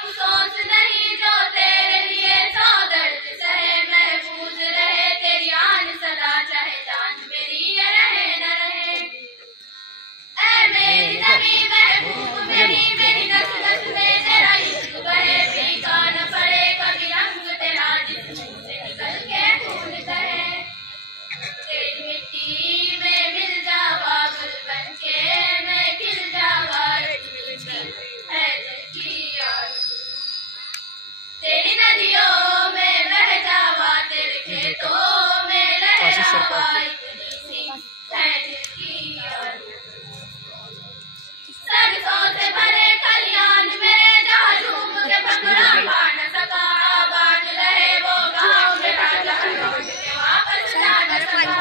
अफसोस नहीं जो तेरे लिए सौ दर्द सहे, महफूज रहे तेरी आन सदा, चाहे जान मेरी ये रहे न रहे। ऐ मेरी नबी महबूब मेरी, मेरी नस नस में तेरा इश्क बहे, फीका न पड़े कभी रंग तेरा जिस्म से निकल के खून कहे। तेरी मिट्टी में मिल जावा गुल बन के, मैं खिल जावा है दिल की आरज़ू। तेरी नदियों में बह जावा, तेरे खेतों में लहरावा, इतनी सी है दिल की आरज़ू। सरसों से भरे खलियान में जहाँ झूम के भंगड़ा पा न सका, आबाद रहे वो गाँव मेरा जहाँ लौट के वापस जा न सका।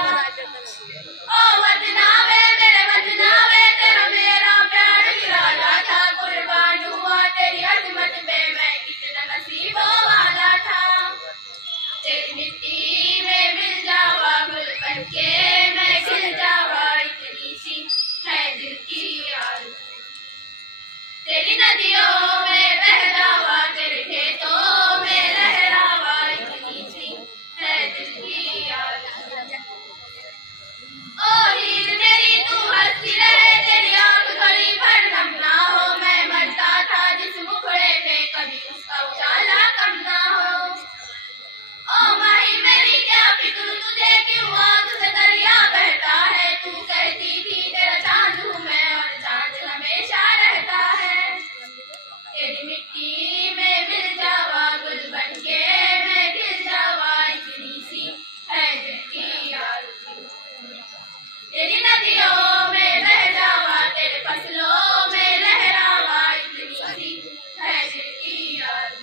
ओ वतनावे मेरे वतनावे, तेरा मेरा प्यार निराला था, कुर्बान हुआ तेरी अजमत पे मैं कितना नसीबों वाला था। तेरी मिट्टी में मिल जावा गुल बन के, मैं खिल जावा, इतनी सी है दिल की आरज़ू। तेरी नदियों में बह जावा, तेरे खेतों में लहरावा, इतनी सी है दिल की आरज़ू। ओ हीर मेरी तू हंसती रहे, तेरी आँख घड़ी भर नम ना हो, मैं मरता था जिस मुखड़े पे कभी उसका उजाला कम ना हो। ओ माही मेरी क्या फिक्र तुझे, क्यों आँख से दरिया बहता है, तू कहती थी तेरा चांद हूँ मैं और चांद हमेशा रहता है। तेरी मिट्टी में मिल जावा गुल बन के, मैं खिल जावा, इतनी सी है दिल की आरज़ू। तेरी नदियों में बह जावा, तेरे फसलों में लहरावा, इतनी सी है दिल की आरज़ू।